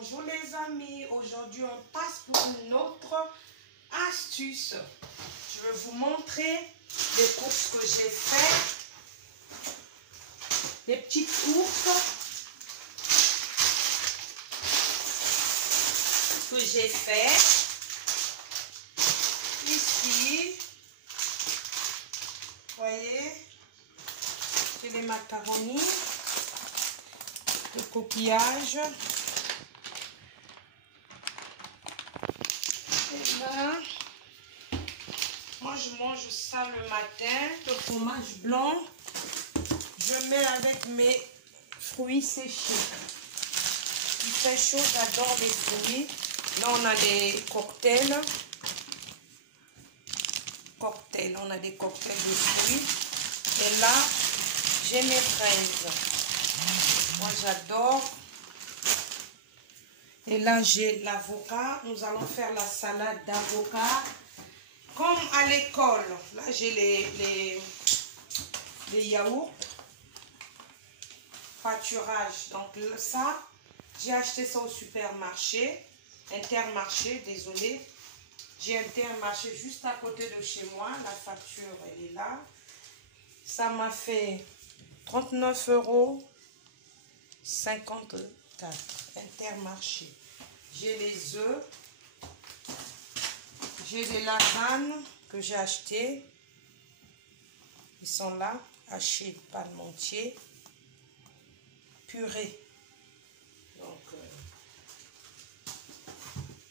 Bonjour les amis, aujourd'hui on passe pour une autre astuce. Je vais vous montrer les courses que j'ai faites, les petites courses que j'ai faites ici. Vous voyez, j'ai les macaronis, le coquillage. Et là, moi je mange ça le matin, le fromage blanc. Je mets avec mes fruits séchés. Il fait chaud, j'adore les fruits. Là on a des cocktails. On a des cocktails de fruits. Et là, j'ai mes fraises. Moi j'adore. Et là, j'ai l'avocat. Nous allons faire la salade d'avocat. Comme à l'école. Là, j'ai les yaourts. Pâturage. Donc ça, j'ai acheté ça au supermarché. Intermarché, désolé. J'ai Intermarché juste à côté de chez moi. La facture, elle est là. Ça m'a fait 39,54 €. Intermarché. J'ai les œufs. J'ai des lasagnes que j'ai achetées. Ils sont là, hachés parmentier. Purée. Donc,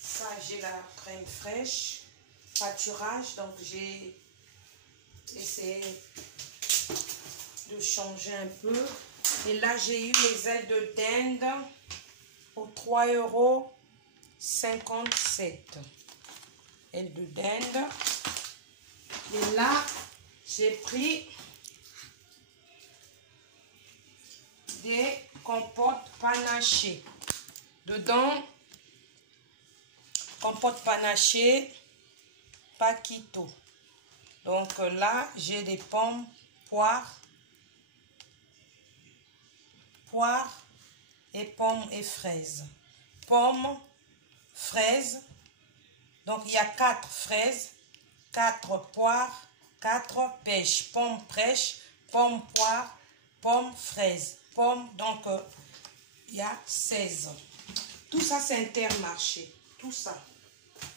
ça, j'ai la crème fraîche. Pâturage. Donc, j'ai essayé de changer un peu. Et là, j'ai eu les ailes de dinde pour 3,57 €. Ailes de dinde. Et là, j'ai pris des compotes panachées. Dedans, compote panachée, Paquito. Donc là, j'ai des pommes, poires et pommes et fraises. Pommes, fraises. Donc il y a 4 fraises, 4 poires, 4 pêches. Pommes fraîches, pommes, poires, pommes, fraises. Pommes, donc il y a 16. Tout ça c'est Intermarché. Tout ça,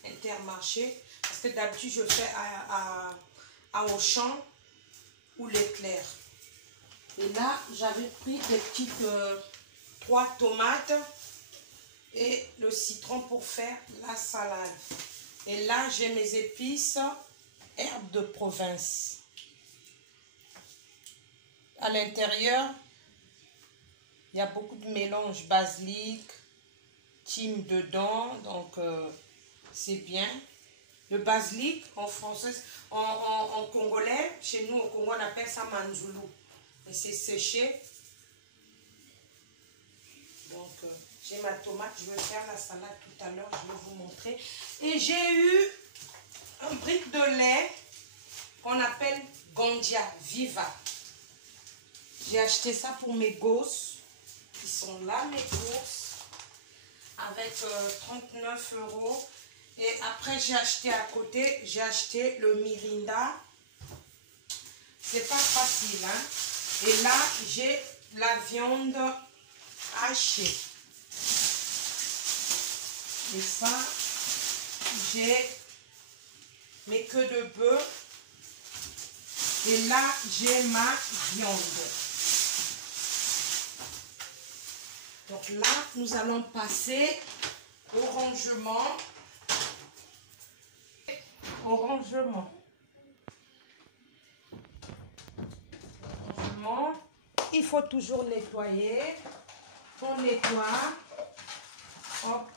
Intermarché. Parce que d'habitude je fais à Auchan ou Leclerc. Et là, j'avais pris des petites 3 tomates et le citron pour faire la salade. Et là, j'ai mes épices, herbes de province. À l'intérieur, il y a beaucoup de mélange basilic, thym dedans, donc c'est bien. Le basilic, en français, en congolais, chez nous au Congo, on appelle ça manzoulou. Et c'est séché. Donc, j'ai ma tomate. Je vais faire la salade tout à l'heure. Je vais vous montrer. Et j'ai eu un brick de lait qu'on appelle Gandia Viva. J'ai acheté ça pour mes gosses. Ils sont là, mes courses. Avec 39 €. Et après, j'ai acheté à côté, j'ai acheté le Mirinda. C'est pas facile, hein. Et là, j'ai la viande hachée. Et ça, j'ai mes queues de bœuf. Et là, j'ai ma viande. Donc là, nous allons passer au rangement. Il faut toujours nettoyer. On nettoie. Hop.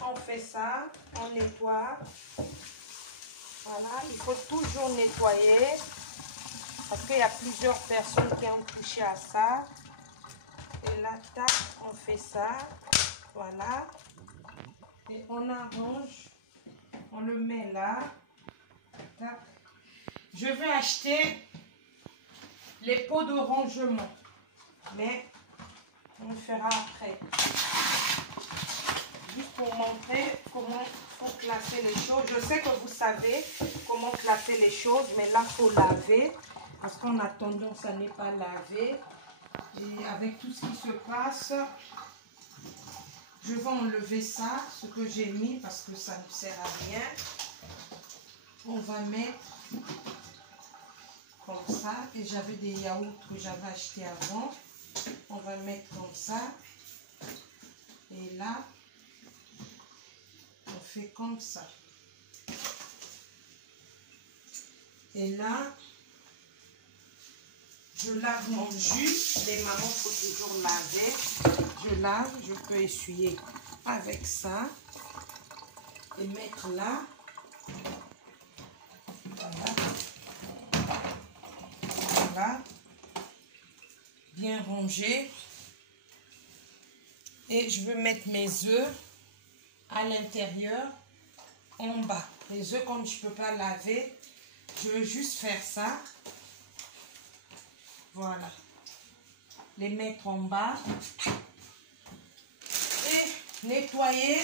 On fait ça. On nettoie. Voilà. Il faut toujours nettoyer. Parce qu'il y a plusieurs personnes qui ont touché à ça. Et là, tac, on fait ça. Voilà. Et on arrange. On le met là. Tac. Je vais acheter les pots de rangement. Mais on le fera après. vous montrer comment faut classer les choses. Je sais que vous savez comment classer les choses, mais là, il faut laver. Parce qu'on a tendance à ne pas laver. Et avec tout ce qui se passe, je vais enlever ça, ce que j'ai mis, parce que ça ne sert à rien. On va mettre comme ça. Et j'avais des yaourts que j'avais achetés avant. On va mettre comme ça. Et là, on fait comme ça. Et là, je lave mon jus. Les mamans, il faut toujours laver. Je lave, je peux essuyer avec ça. Et mettre là. Voilà. Voilà. Bien rangé. Et je veux mettre mes œufs à l'intérieur, en bas. Les œufs, comme je ne peux pas laver, je veux juste faire ça. Voilà. Les mettre en bas. Et nettoyer.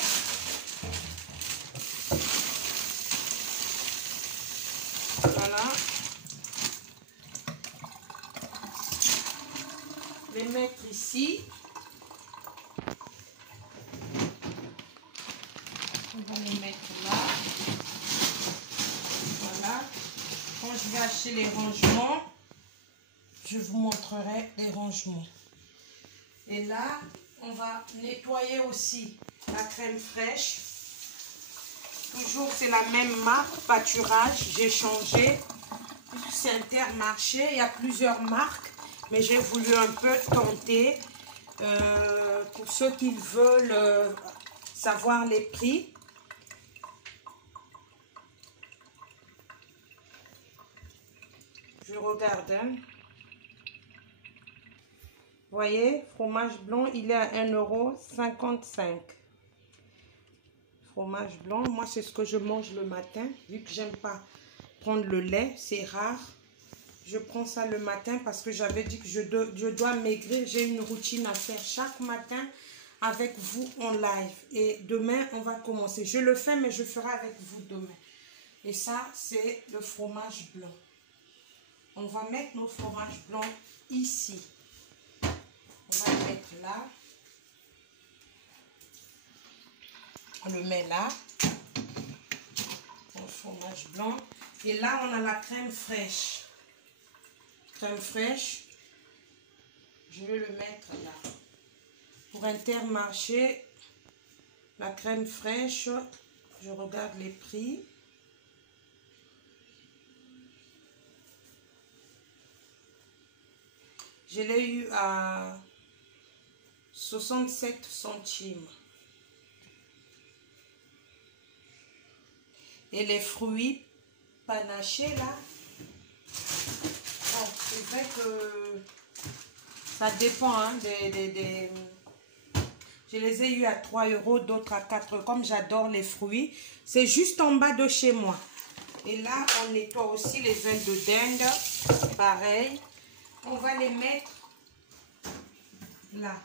Voilà. Les mettre ici. On va les mettre là. Voilà. Quand je vais acheter les rangements, je vous montrerai les rangements. Et là, on va nettoyer aussi la crème fraîche. Toujours, c'est la même marque, Pâturage. J'ai changé. C'est Intermarché. Il y a plusieurs marques. Mais j'ai voulu un peu tenter. Pour ceux qui veulent savoir les prix. Je regarde. Hein. Vous voyez, fromage blanc, il est à 1,55 €. Fromage blanc, moi c'est ce que je mange le matin. Vu que j'aime pas prendre le lait, c'est rare. Je prends ça le matin parce que j'avais dit que je dois maigrir. J'ai une routine à faire chaque matin avec vous en live. Et demain, on va commencer. Je le fais, mais je ferai avec vous demain. Et ça, c'est le fromage blanc. On va mettre nos fromages blancs ici. On va le mettre là. On le met là. Le fromage blanc. Et là, on a la crème fraîche. Crème fraîche. Je vais le mettre là. Pour Intermarché, la crème fraîche, je regarde les prix. Je l'ai eu à 67 centimes. Et les fruits panachés là, bon, c'est vrai que ça dépend hein, je les ai eu à 3 €, d'autres à 4 €. Comme j'adore les fruits, c'est juste en bas de chez moi. Et là, on nettoie aussi les vins de dinde. Pareil. On va les mettre là.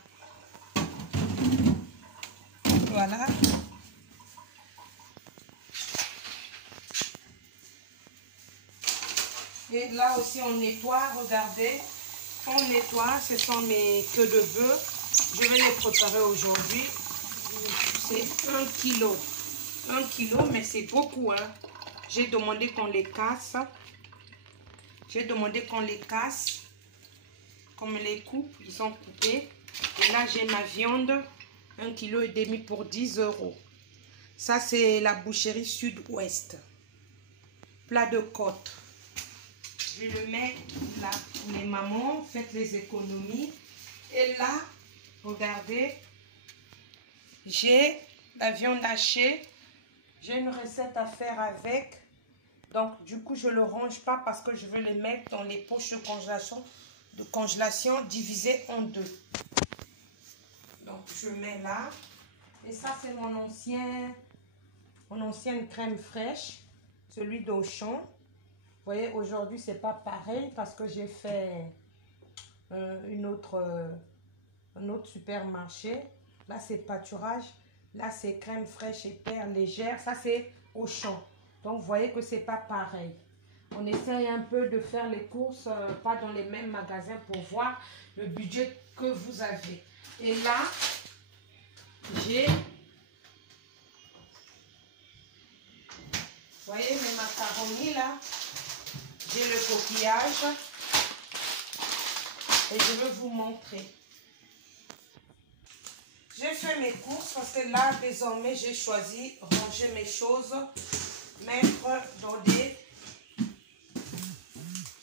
Voilà. Et là aussi, on nettoie. Regardez. On nettoie. Ce sont mes queues de bœuf. Je vais les préparer aujourd'hui. C'est 1 kg. 1 kg, mais c'est beaucoup. Hein. J'ai demandé qu'on les casse. J'ai demandé qu'on les casse. Comme les coupes, ils sont coupés. Et là, j'ai ma viande, 1,5 kg pour 10 €. Ça, c'est la boucherie Sud-Ouest. Plat de côte. Je le mets là. Les mamans, faites les économies. Et là, regardez, j'ai la viande hachée. J'ai une recette à faire avec. Donc, du coup, je ne le range pas parce que je veux les mettre dans les poches de congélation divisées en deux. Donc, je mets là. Et ça, c'est mon ancienne crème fraîche, celui d'Auchan. Vous voyez, aujourd'hui, c'est pas pareil parce que j'ai fait un autre supermarché. Là, c'est Pâturage. Là, c'est crème fraîche et perles légères. Ça, c'est Auchan. Donc, vous voyez que c'est pas pareil. On essaye un peu de faire les courses, pas dans les mêmes magasins pour voir le budget que vous avez. Et là, j'ai... Vous voyez mes macaronis là? J'ai le coquillage. Et je vais vous montrer. J'ai fait mes courses parce que là, désormais, j'ai choisi ranger mes choses, mettre dans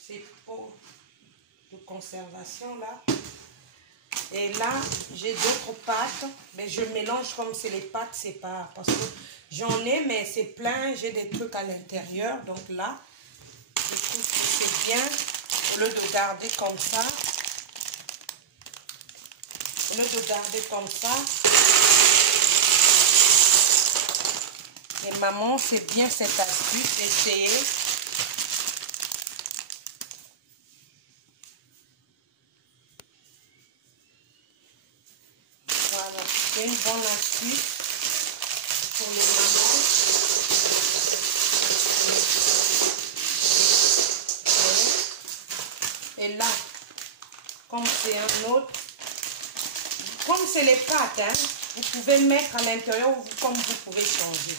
ces pots de conservation là. Et là, j'ai d'autres pâtes, mais je mélange comme c'est les pâtes séparées parce que j'en ai, mais c'est plein, j'ai des trucs à l'intérieur. Donc là, je trouve que c'est bien, au lieu de garder comme ça. Au lieu de garder comme ça. Et maman, c'est bien cette astuce, essayez. Voilà, c'est une bonne astuce pour les mamans. Et là, comme c'est un autre, comme c'est les pâtes, hein, vous pouvez mettre à l'intérieur comme vous pouvez changer.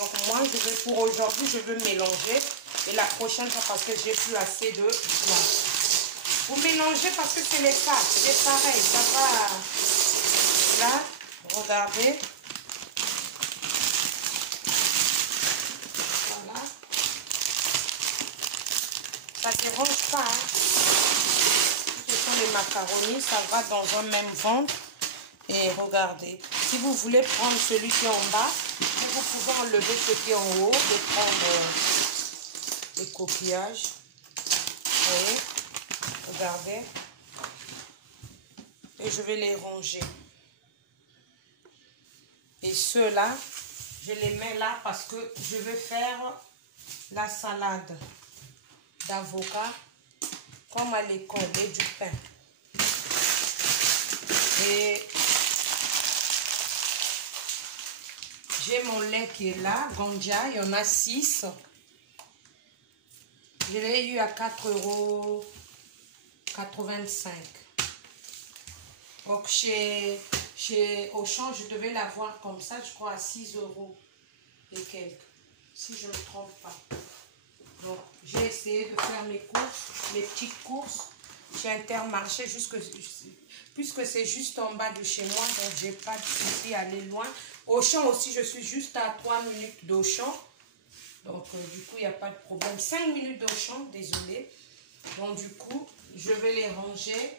Donc moi, je vais pour aujourd'hui, je veux mélanger. Et la prochaine fois, parce que j'ai plus assez de place. Vous mélangez parce que c'est les pâtes. C'est pareil, ça va. Là, regardez. Voilà. Ça ne dérange pas. Hein. Ce sont les macaronis, ça va dans un même ventre. Et regardez, si vous voulez prendre celui qui est en bas, vous pouvez enlever ce qui est en haut et prendre les coquillages. Vous voyez, regardez. Et je vais les ranger. Et ceux-là, je les mets là parce que je vais faire la salade d'avocat comme à l'école et du pain. Et j'ai mon lait qui est là, Gandia, il y en a 6. Je l'ai eu à 4,85 €. Donc chez Auchan, je devais l'avoir comme ça, je crois à 6 € et quelques, si je ne me trompe pas. Donc j'ai essayé de faire mes courses, mes petites courses chez Intermarché, puisque c'est juste en bas de chez moi, donc j'ai pas de souci à aller loin. Auchan aussi, je suis juste à 3 minutes d'Auchan. Donc, du coup, il n'y a pas de problème. 5 minutes d'Auchan, désolé. Donc, du coup, je vais les ranger.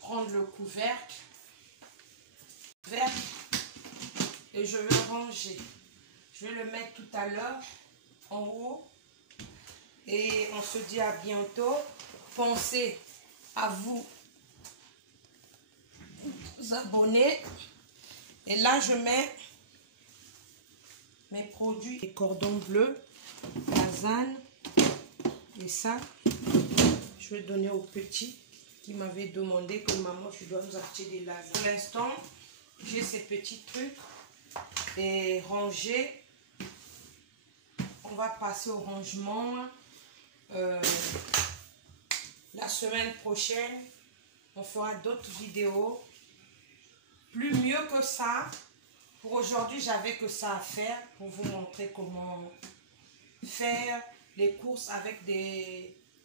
Prendre le couvercle. Et je vais ranger. Je vais le mettre tout à l'heure en haut. Et on se dit à bientôt. Pensez à vous abonner. Et là, je mets mes produits, les cordons bleus, lasagne. Et ça, je vais donner au petit qui m'avait demandé que maman, tu dois nous acheter des lasagnes. Pour l'instant, j'ai ces petits trucs et rangés. On va passer au rangement. La semaine prochaine, on fera d'autres vidéos. Plus mieux que ça. Pour aujourd'hui, j'avais que ça à faire pour vous montrer comment faire les courses avec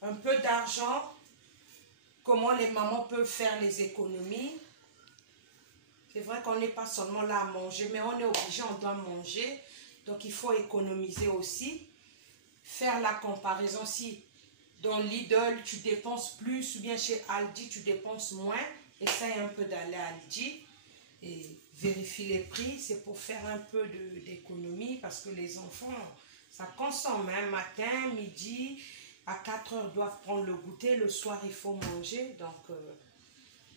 un peu d'argent. Comment les mamans peuvent faire les économies. C'est vrai qu'on n'est pas seulement là à manger, mais on est obligé, on doit manger. Donc, il faut économiser aussi. Faire la comparaison si dans Lidl, tu dépenses plus, ou bien chez Aldi, tu dépenses moins. Essaye un peu d'aller à Aldi et vérifie les prix. C'est pour faire un peu d'économie parce que les enfants, ça consomme. Hein, matin, midi, à 4 heures, doivent prendre le goûter. Le soir, il faut manger. Donc,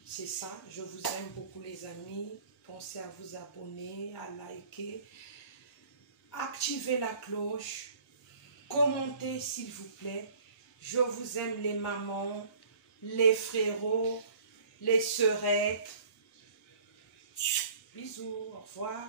c'est ça. Je vous aime beaucoup, les amis. Pensez à vous abonner, à liker. Activez la cloche. Commentez, s'il vous plaît. Je vous aime, les mamans, les frérots, les sœurettes. Bisous. bisous, au revoir.